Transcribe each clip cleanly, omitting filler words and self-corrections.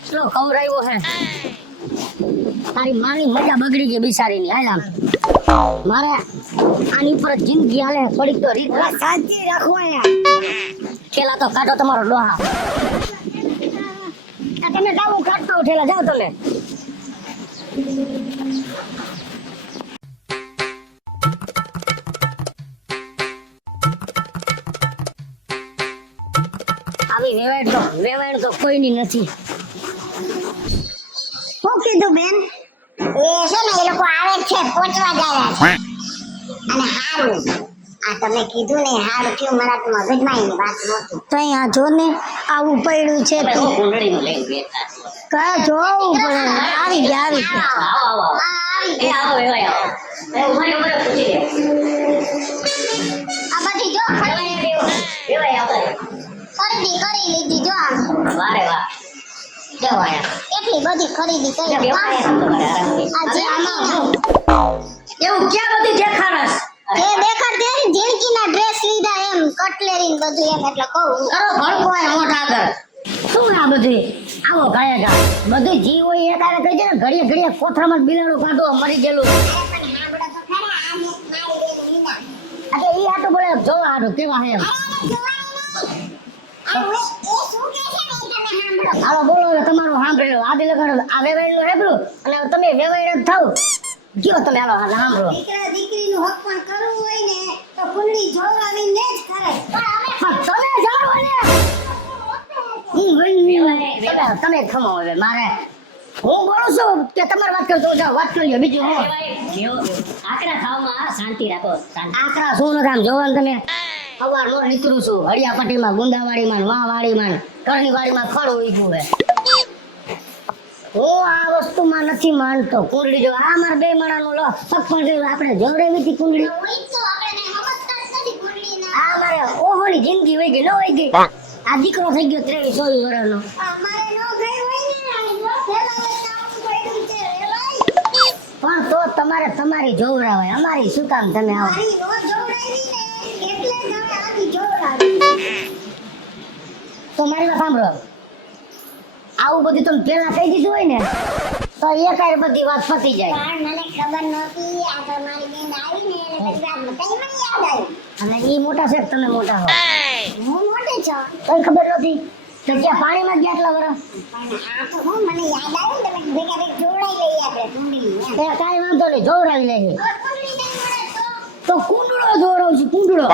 એટલો ખવરાયો હે તારી માની મજા બગડી ગઈ બિચારીની. હાલ આમ મારે આની પર જિંદગી હાલે થોડીક તો રીત શાંતિ રાખો યાર. ઠેલા તો કાઢો તમારો ડોહા. તમે જાઓ કાઢતો ઠેલા જાઓ તમે. આવી વેવાણ તો કોઈની નથી. શું કીધું બેન? એ છે ને એ લોકો આવે છે પહોંચવા જાય છે. અને હારું આ તમે કીધું ને હારું થયું મારા તો મગજમાં એની વાત નહોતી. તો અહીંયા જો ને આવું પડ્યું છે તો કુંડળીનું લઈને બેઠા કા જોવું પડે. આવી ગયા એ આવો એવાય આવો એ ઉમારે પૂછી લે આ બધી જો એવાય આવતા ખરીદી કરી લીધી જો આમ વારે વાહ જવાયા એટલી બધી ખરીદી કરી આજે આમાં એવું ક્યાં બધી દેખાડસ એ દેખાડ દે જિંદગીના ડ્રેસ લીધા એમ કટલેરી ને બધું એમ એટલે કહું કરો ભડકો હોય મોટા આગળ. શું આ બધી આવો ગાયકા બધું જીવ હોય એ તારે કહી દે ને ઘડીએ ઘડીએ કોથળામાં બિલાડું કાઢો મરી ગયેલું. એટલે ઈ આટો બોલે જોવા આટો કેવા હે એમ. હાલો બોલો હવે તમારું સાંભળ્યું આદિ લગાડો આ વેવાઈનું હેબરું અને તમે વેવાઈ જ થાવ કયો તમે હાલો સાંભળો. દીકરા દીકરીનું હક પણ કરવું હોય ને તો કુંડળી જોડાવીને જ કરે પણ તમે જાણો ને તમે ખમો હવે મારે હું બોલું છું કે તમારી વાત કરતો જાઓ વાત કરી લો બીજું હું આકડા ખાવામાં શાંતિ રાખો શાંતિ આકરા શું નથી આમ જોવાનું તમે સવાર નો નીકળું છું હળિયાપટ્ટીમાં ગુંદાવાડીમાં વાવાડીમાં કરણીવાડીમાં ખડ ઉગ્યું હે હું આ વસ્તુમાં નથી માનતો. કુંડળી જો આ મારા બે માણાનું લો સપણ કર્યું આપણે જોવરેવી હતી કુંડળી આ મારે ઓહોની જિંદગી વહી ગઈ ન વહી ગઈ. આ દીકરો થઈ ગયો 23-24 વર્ષનો પણ તો તમારે તમારી જોવરાવાય અમારી શું કામ તમે આવો. તો મારી વાત સાંભળો આવું બધું તમે પેલા કહી દીધું હોય ને તો એકાય બધી વાત પતી જાય. મને ખબર નહોતી આ તો મારી બેન આવી ને એટલે બધી વાત બતાવી મને યાદ આવ્યું અને ઈ મોટા છે કે તમે મોટા હો હું મોટી છું કઈ ખબર નહોતી તો ક્યાં પાણીમાં ગયા એટલા વર્ષ પણ આ તો હું મને યાદ આવ્યું ને તમે ભેગા ભેગ જોડાઈ લઈએ આપણે કુંડળી એમ તે કાંઈ વાંધો નહીં જોવરાવી લેજે. કુંડળી નહીં મળે તો કુંડળો જોવરાવું છું કુંડળો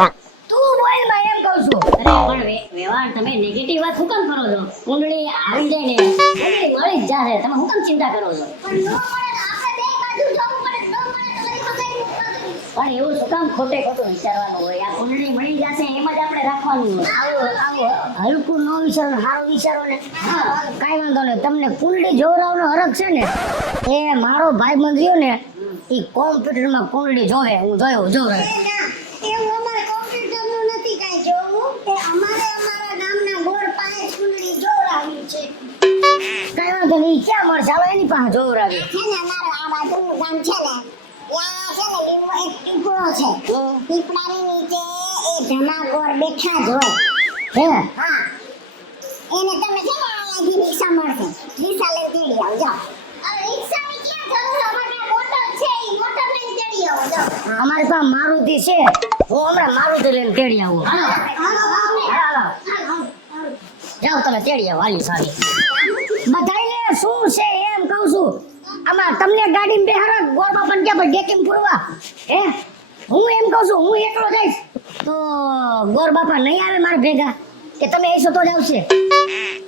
તું બોલ માં એમ કહું છું. અરે પણ વ્યવહાર તમે નેગેટિવ વાત શું કામ કરો છો કુંડળી આવી જાય ને કુંડળી મળી જ જાશે તમે શું કામ ચિંતા કરો છો પણ ન મળે તો આપણે બે બાજુ જવું પડે ન મળે તો વળી બધાયનું પણ એવું શું કામ ખોટે ખોટું વિચારવાનું હોય આ કુંડળી મળી જશે એમ જ આપણે રાખવાનું હોય આવો હલકું ન વિચારો સારું વિચારો ને કાંઈ વાંધો નહીં. તમને કુંડળી જોવરાવનો હરખ છે ને એ મારો ભાઈ બંધ ને એ કોમ્પ્યુટરમાં કુંડળી જોવે હું જોયો જોવરાવે. એવું અમારે કોમ્પ્યુટરનું નથી કાંઈ જોવું એ અમારે અમારા ગામના ગોળ પાસે કુંડળી જોડાવી છે કાંઈ વાંધો નહીં ઈ ક્યાં મળશે હાલો એની પાસે જોવરાવી. છે ને અમારું આ બાજુનું ગામ છે ને ત્યાં છે ને લીમડો એક પીપળો છે પીપળાની નીચે એ ધમા ગોળ બેઠા જ હોય હે હા એને તમે છે ને અહીંયાથી રિક્ષા મળશે રિક્ષા લઈને તેડી આવજો રિક્ષાની ક્યાં જરૂર અમારે મોટર છે એ મોટર લઈને તેડી આવજો અમારી પાસે મારુતિ છે હું હમણાં મારુતિ લઈને તેડી આવું. હાલો જાઓ તમે તેડી આવો હાલી સારી બધાને શું છે એમ કહું છું. આમાં તમને ગાડીમાં બેહારો ગોળમાં પણ ક્યાં પણ ડેકિંગ પૂરવા હે હું એમ કહું છું હું એકલો જઈશ તો ગોર બાપા નહીં આવે મારા ભેગા કે તમે એસો તો જ આવશે.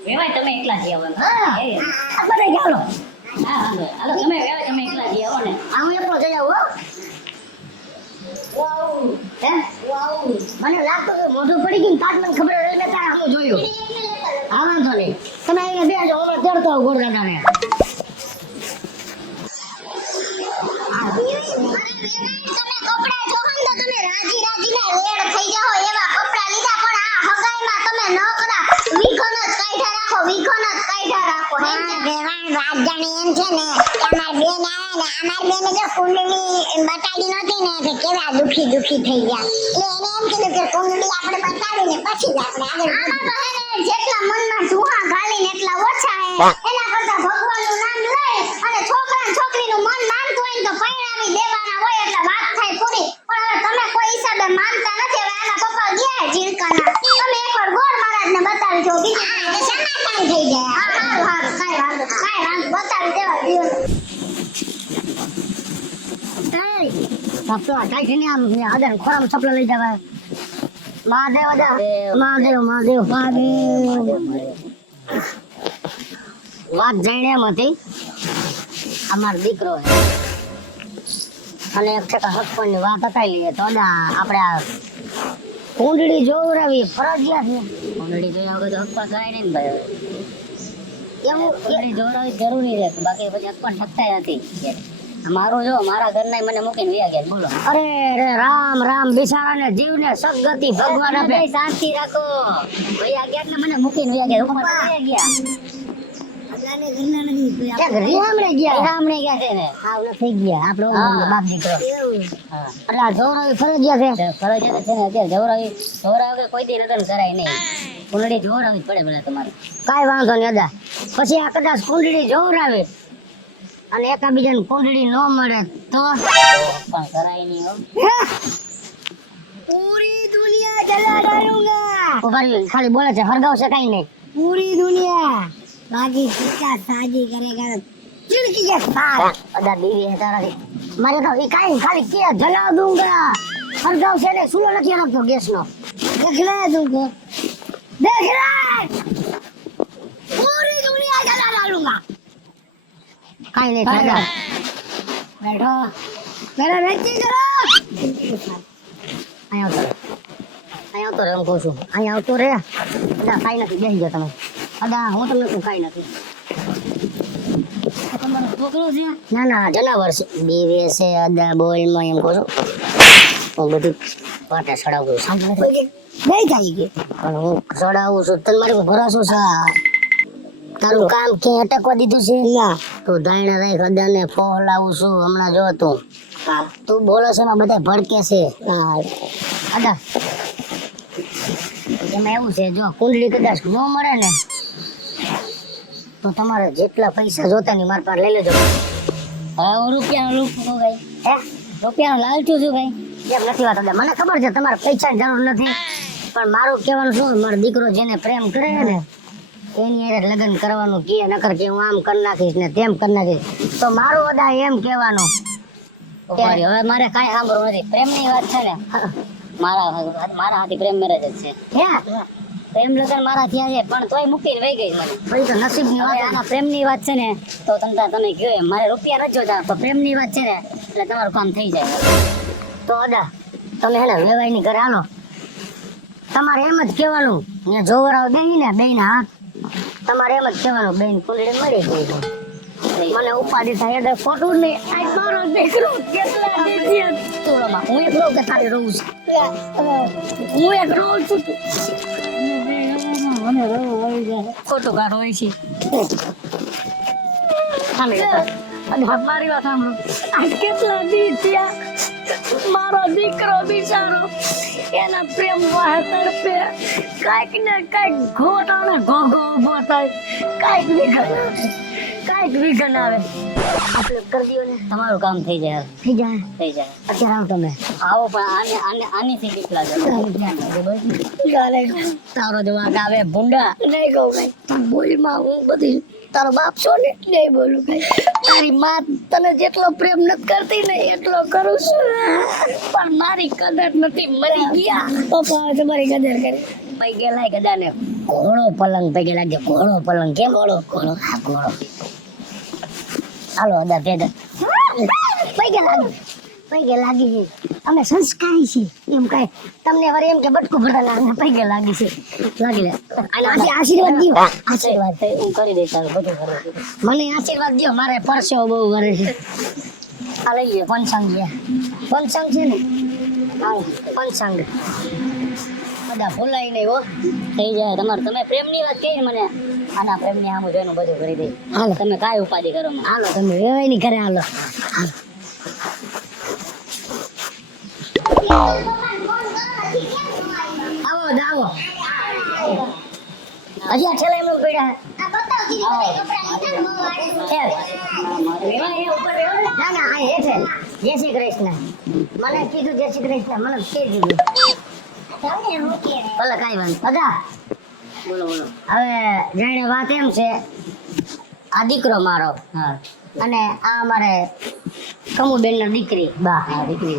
વ્યવહાર તમે એકલા જઈ આવો એમ. હા આ બધા ચાલો હા હાલો હાલો તમે વ્યવહાર તમે એકલા જઈ આવો ને આ હું એકલો જઈ આવું હો. હે મને લાગતું કે મોઢું પડી ગયું પાટ મને ખબર એટલે તારા હું જોયું. હા વાંધો નહીં તમે અહીંયા બેસો હમણાં તેડતો આવું ગોળદાદાને. તમે કપડા જોહો ને તો તમે રાજી રાજીના રેડ થઈ જાઓ એવા કપડા લીધા પણ આ હગાઈમાં તમે નકરા વિખન જ કાઢ્યા રાખો વિખન જ કાઢ્યા રાખો એમ દેવાણ વાત જાણે એમ છે ને અમાર બેન આવે ને અમાર બેને જો કુંડળી બતાડી નહોતી ને કે કેવા દુખી થઈ ગયા એટલે એને એમ કીધું કે કુંડળી આપણે બતાડીને પછી જ આપણે આગળ આમાં તો હે ને જેટલા મનમાં ધુઆ ગાલીને એટલા ઓછા હે એના કરતા ભગવાનનું નામ લઈ અને છોકરા ને છોકરીનું મન માનતું હોય ને તો પરણાવી દેવાના હોય એટલે વાત થાય પૂરી. પણ હવે તમે કોઈ હિસાબે માનતા નથી. હવે આના પપ્પા ગયા જીણકાના. તમે એકવાર ગોર મહારાજને બતાવી દો. બીજું સમાધાન થઈ જાય. હા હારું હારું કાઈ વાંધો બતાવી દેવા દિયો. સપલા કાઈ ને આમ આદર ખોરામ સપલા લઈ જવા. મહાદેવ મહાદેવ મહાદેવ મહાદેવ. વાત જાણે એમ હતી અમારો દીકરો છે અને એક ટકા હસપણ ની વાત હતા લઈએ તો આપણે આ કુંડળી જોવરાવી ફરજિયાત છે. કુંડળી જોયા વગર તો હપ્પા કરાય નહીં ને ભાઈ. એવું કુંડળી જોવડાવી જરૂરી છે બાકી પછી હપ્પા ઠકતા નથી. મારું જો મારા ઘરના મને મૂકીને વ્યા ગયા બોલો. અરે રે રામ રામ બિચારાને જીવને સદગતિ ભગવાન આપે. ભાઈ શાંતિ રાખો. ભૈયા ગયા એટલે મને મૂકીને વ્યા ગયા. ઉપર વ્યા ગયા. એક રીહામણે ગયા. રામણે ગયા છે ને. આવ થઈ ગયા આપણો હા. બાપ દીકરો. હા. એટલે આ જોવરાવી ફરજિયાત છે. ફરજિયાત છે ને અત્યારે જોવરાવી વગર કોઈ દી લગ્ન કરાય નહીં. કુંડળી જોવરાવી જ પડે ભલે તમારે. કાંઈ વાંધો નહીં દાદા. પછી આ કદાચ કુંડળી જોવરાવે અને એકાબીજાને કુંડળી ન મળે તો પણ કરાય નહીં હો. પૂરી દુનિયા જલા ડાલूंगा. ઉભા રહી ખાલી બોલે છે હરગાવશે કાઈ નહીં. પૂરી દુનિયા બાકી કિસ્સા સાજી કરેગા ચિड़की के साथ. અદા દીવી है તારા મારે તો એ કાઈ ખાલી કે જલા दूंगा. હરગાવશે ને સુલો નથી રાખતો ગેસનો. દેખ લે તુમકો દેખ લે પૂરી દુનિયા જલા ડાलूंगा. કાઈ નહીં દાદા બેઠો મેરા વેચી કરો. અહીંયા આવતો રે એમ કહું છું. અહીંયા આવતો રે. અદા કાંઈ નથી બેસી જાઓ તમે. અદા હું તમને કહું કાંઈ નથી. તમારો છોકરો છે ના ના જનાવર છે. બીવે છે અદા બોલમાં એમ કહું છું. હું બધું વાટે ચડાવું છું. સાંભળે નહીં થાય કે પણ હું ચડાવું છું. તને મારી પર ભરોસો છે. તારું કામ ક્યાંય અટકવા દીધું છે ના. તું દાયણા રાખ અદાને ફોહલાવું છું હમણાં જો તું બોલો છે એમાં બધા ભડકે છે. અદા એમાં એવું છે જો કુંડળી કદાચ ન મળે ને તો તમારે જેટલા પૈસા જોતા ની મારી પાસે લઈ લેજો. હવે હું રૂપિયાનો લૂપ છું ભાઈ. હે રૂપિયાનો લાલચું છું ભાઈ. એમ નથી વાત અદા. મને ખબર છે તમારે પૈસાની જરૂર નથી પણ મારું કહેવાનું શું મારો દીકરો જેને પ્રેમ કરે ને એની હારે લગ્ન કરવાનું કે નકર કે હું આમ કરી નાખીશ ને તેમ કરી નાખીશ તો મારું અદા એમ કહેવાનું ઉભારી, હવે મારે કાંઈ સાંભળવું નથી. પ્રેમની વાત છે ને મારા હાથી પ્રેમ મેરેજ જ છે. હે પ્રેમ લગ્ન મારા થયા છે પણ તોય મૂકીને વહી ગઈ મને. ભાઈ તો નસીબની હવે વાત આના પ્રેમની વાત છે ને તો તમે કહો એમ મારે રૂપિયા નથી જોતા પણ પ્રેમની વાત છે ને એટલે તમારું કામ થઈ જાય. તો અદા તમે હેને વેવાઈની ઘરે હાલો. તમારે એમ જ કહેવાનું ને જોવરાવ બેહીને બેયના હાથ તમારે એમ જ કહેવાનું બેન કુંડળી મળી ગઈ મને ઉપાધિ થાય એટલે ખોટું નહીં. આ મારો દીકરો કેટલા દીધી તોળમાં હું એકલો કે તારી રહું છું. હું એક રહું છું. મને રડવું આવી જાય. ખોટું કાઢ હોય છે. અને મારી વાત સાંભળો. આ કેટલા દી થયા મારો દીકરો બિચારો એના પ્રેમ વાહ તડપે કાંઈક ને કાંઈક ઘોટાને ઘોઘો ઉભો થાય કાંઈક વિઘન આવે આપણે કરી દો ને તમારું કામ થઈ જાય. થઈ જાય. થઈ જાય. અત્યારે આવો તમે આવો પણ આનીથી બીક લાગે. તારો જવાબ આવે ભૂંડા નહીં કહું કઈ તું બોલીમાં હું બધી તારો બાપ છો ને નહીં બોલું કઈ તારી માં તને જેટલો પ્રેમ નથી કરતી ને એટલો કરું છું પણ મારી કદર નથી મરી ગયા પપ્પા તમારી કદર કરી પૈગે લાય ગદાને ઘોડો પલંગ પૈગે લાગે ઘોડો પલંગ કેમ ઘોડો ઘોડો હા ઘોડો હાલો અદા ભેગા પૈગે લાગી છે અમે સંસ્કારી છીએ એમ કઈ તમને વરે એમ કે બટકું ભરતા પૈગે લાગી છે લાગી લે અને આશીર્વાદ દો આશીર્વાદ હું કરી દઈશ તારું બધું કરું. મને આશીર્વાદ દો મારે પરસેવો બહુ વરે છે આ લઈ લે પંચાંગ છે ને હા પંચાંગ બધા ભૂલાય નહીં હો થઈ જાય તમારે. તમે પ્રેમની વાત કહી ને મને આના પ્રેમની સામું જોઈને બધું કરી દઈ. હાલો તમે કાંઈ ઉપાધિ કરો મને. હાલો તમે વેવાય ની ઘરે હાલો આવો આવો હજી આ છેલ્લા એમનું પડ્યા આ બતાવ ચાલ. રેવા એ ઉપર રેવા ને. ના ના આ હેઠે જય શ્રી કૃષ્ણ મને કીધું જય શ્રી કૃષ્ણ મને કે કીધું ભલે કાંઈ વાંધો દાદા બોલો બોલો. હવે જાણે વાત એમ છે આ દીકરો મારો હા અને આ અમારે કમુબેનનો દીકરી બા હા દીકરી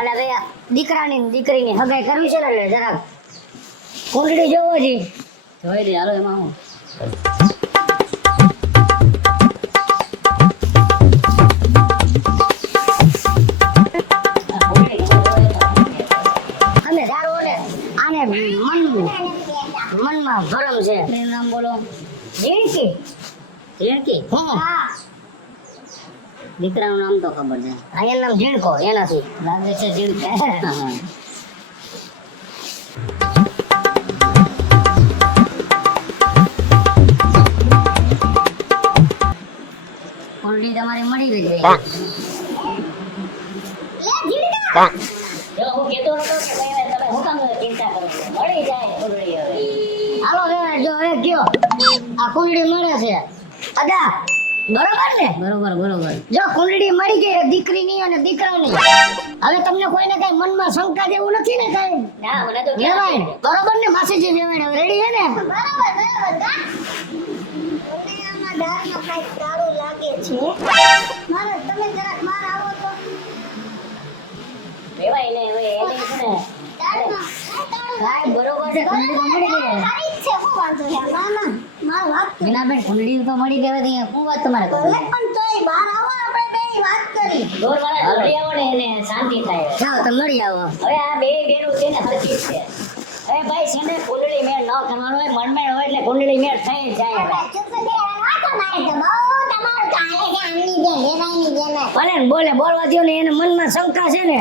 અને હવે આ દીકરાની ને દીકરીની હગાઈ કરવી છે ને એટલે જરાક કુંડળી જોવો જી જોઈ દે હાલો એમાં હું. અમે દારૂ ને આને મનમાં ભરમ છે એનું નામ બોલો. જીણકી ઝીણકી. દીકરાનું નામ તો ખબર છે. આ એનું નામ જીણકો એનાથી લાગે છે ઝીણકી. હા. કુંડળી તમારી મળી ગઈ છે જો હું કહેતો નતો કે ભાઈ તમે હું કામ ચિંતા કરો છો? મળી જાય કુંડળી હવે. હાલો હવે જો હવે કયો આ કુંડળી મળે છે અદા બરોબર ને બરોબર બરોબર. જો કુંડળી મળી ગઈ દીકરીની અને દીકરાની હવે તમને કોઈને કઈ મનમાં શંકા જેવું નથી ને કઈ ના મને તો વેવાય બરોબર ને માસીજી વેવાય હવે રેડી હે ને રેવાય ને હવે એને છે ને કાંઈ બરોબર છે કુંડળી તો મળી ગઈ વિનાબેન કુંડળી તો મળી ગઈ હવે શું વાત તમારે કરવી? દોર વાળા ઘરે આવો ને એને શાંતિ થાય. જાઓ તમે મળી આવો હવે આ બે બેનું છે ને હરખી જ છે. હવે ભાઈ છે ને કુંડળી મેળ ન કરવાનો હોય મનમાં હોય એટલે કુંડળી મેળ થઈ જ જાય હવે. ભલે ને બોલે બોલવા દ્યો ને એને મનમાં શંકા છે ને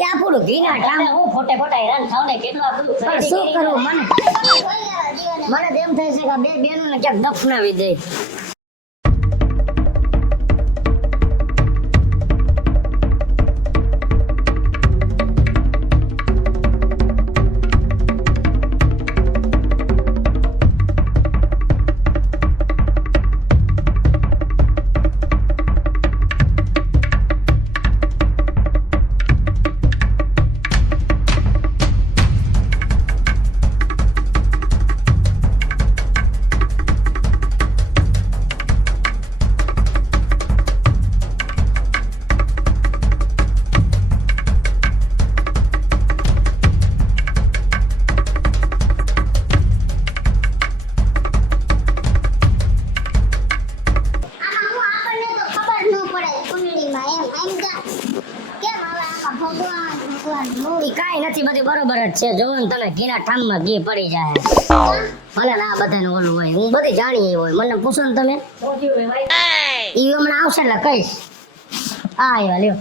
એ આપણું ઘીના ઠામ તમે હું ખોટે ખોટા હેરાન થાવ ને કેટલા બધું પણ ખરીદી શું કરી. કરવું મને તો એમ થાય છે કે આ બે બેનોને ક્યાંક દફનાવી દે ઈ કાંઈ નથી બધી બરોબર જ છે જોવો ને તમે ઘીના ઠામમાં ઘી પડી જાય ભલે ને આ બધાને ઓલું હોય હું બધી જાણી હોય મને પૂછો ને તમે શું થયું ભાઈ? ઈ હમણાં આવશે એટલે કહીશ આ આવ્યા લ્યો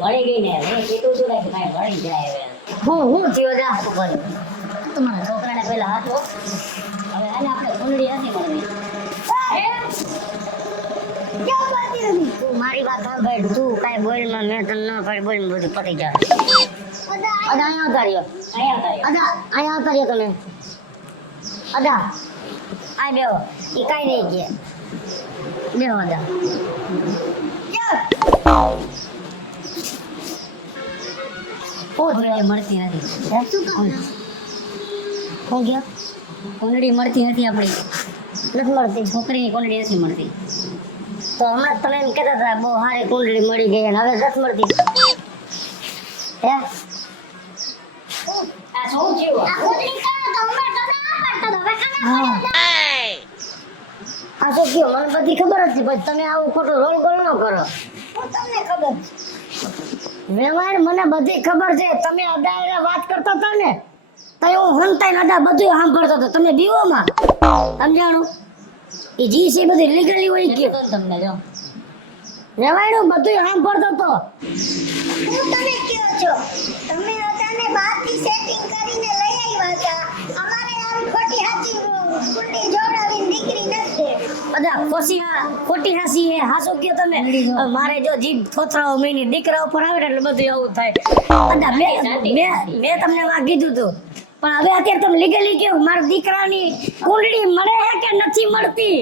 વળી ગઈ ને મેં કીધું હતું ને કે ભાઈ વળી જાય હવે. હું થયો જા તમારા છોકરાને પહેલા હાથો હવે આને આપણે કુંડળી નથી મળવી. તું મારી વાત સાંભળ તું કાંઈ બોલમાં મેં તને ન પાડી બોલ બધું પતી જાય અદા અહીંયા આવતા રહ્યો અહીંયા હતા. અદા અહીંયા આવતા રહ્યો તમે અદા આ બેહો ઈ કાંઈ નહીં કે બેહો અદા કુંડળી મળતી નથી. હું ગયો કુંડળી મળતી નથી આપણી. નથી મળતી છોકરીની કુંડળી નથી મળતી. તો હમણાં તમે એમ કહેતા હતા બહુ સારી કુંડળી મળી ગઈ અને હવે નથી મળતી હે આ શું થયું? આ શું કયો મને બધી ખબર હતી પણ તમે આવું ખોટું રોલ ગોલ ન કરો વેવાણ મને બધી ખબર છે તમે અદાયરે વાત કરતા હતા ને તો હું હંતાઈ અદા બધું સાંભળતો હતો તમે બીવોમાં સમજાણું એ જી છે બધી લીગલી હોય ગયો કીધું ને તમને જો. વેવાણું બધું સાંભળતો હતો તમે બહારથી સેટિંગ કરીને લઈ આવ્યા હતા અમારે આવી ખોટી હાચી કુંડી જોડાવીને દીકરી નથી. બધા ખોટી હાસી હે હાસો કયો તમે મારે જો જીભ થોથરાઓ મહિની દીકરા ઉપર આવે ને એટલે બધું આવું થાય બધા મેં તમને વાત કીધું તું પણ હવે અત્યારે તમે લીગલી કહો મારા દીકરાની કુંડળી મળે હે કે નથી મળતી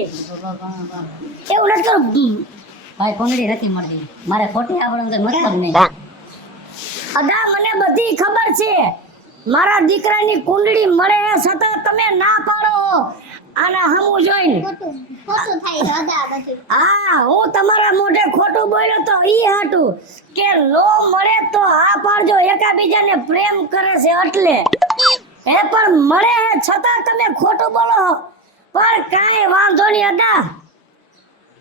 એવું નથી કરું ભાઈ કોંગડી નથી મળતી મારે ખોટી આવડે તો મતલબ નહીં અદા મને બધી ખબર છે મારા દીકરાની કુંડળી મળે હે છતાં તમે ના પાડો આના હમું જોઈને ખોટું થાય છે અદા બધું. હા હું તમારા મોઢે ખોટું બોલ્યો તો ઈ હાટું કે નો મળે તો હા પાડજો એકાબીજાને પ્રેમ કરે છે એટલે એ પણ મળે હે છતાં તમે ખોટું બોલો પણ કાંઈ વાંધો નહીં અદા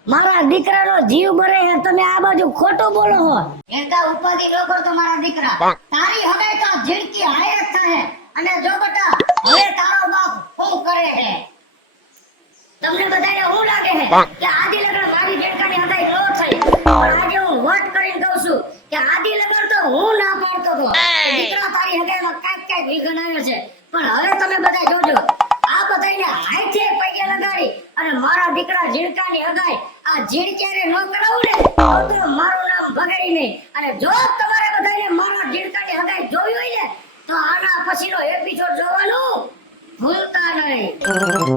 મારા દીકરાનો જીવ બરે હે તમે આ બાજુ ખોટું બોલો હો એકા ઉપાધિ નો કરતો મારા દીકરા તારી હગાઈ તો જીણકી હાયર થાય અને જો બેટા હવે તારો બાપ શું કરે છે તમને બધાને હું લાગે છે કે આદિ લગન મારી જેઠાની હગાઈ નો થઈ પણ આજે હું વાત કરીને કહું છું કે આદિ લગન તો હું ના પાડતો હતો કે દીકરા તારી હગાઈમાં કાંઈક વિઘન આવે છે પણ હવે તમે બધા જોજો આ બધાને હાથે પગે લગાડી અને મારા દીકરા જીણકાની હગાઈ આ જીણક્યારે નો કરાવું ને તો મારું નામ બગડી નહીં અને જો તમારે બધાને મારા જીણકાની હગાઈ જોવી હોય ને તો આના પછીનો એપિસોડ જોવાનું ભૂલતા નહીં